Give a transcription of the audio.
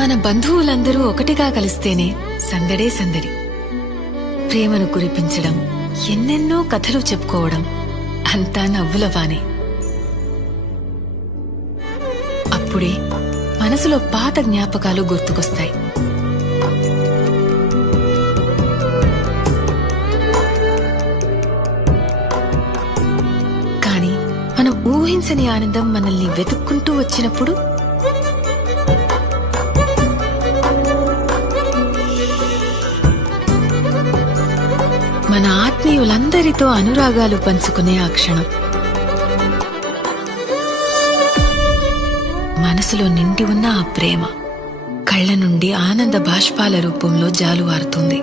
మన బంధువులందరూ ఒకటిగా కలిస్తేనే సందడే సందడి. ప్రేమను కురిపించడం, ఎన్నెన్నో కథలు చెప్పుకోవడం, అంతా నవ్వులవానే. అప్పుడే మనసులో పాత జ్ఞాపకాలు గుర్తుకొస్తాయి. కానీ మనం ఊహించని ఆనందం మనల్ని వెతుక్కుంటూ వచ్చినప్పుడు మన ఆత్మీయులందరితో అనురాగాలు పంచుకునే ఆ క్షణం మనసులో నిండి ఉన్న ఆ ప్రేమ కళ్ల నుండి ఆనంద బాష్పాల రూపంలో జాలువారుతుంది.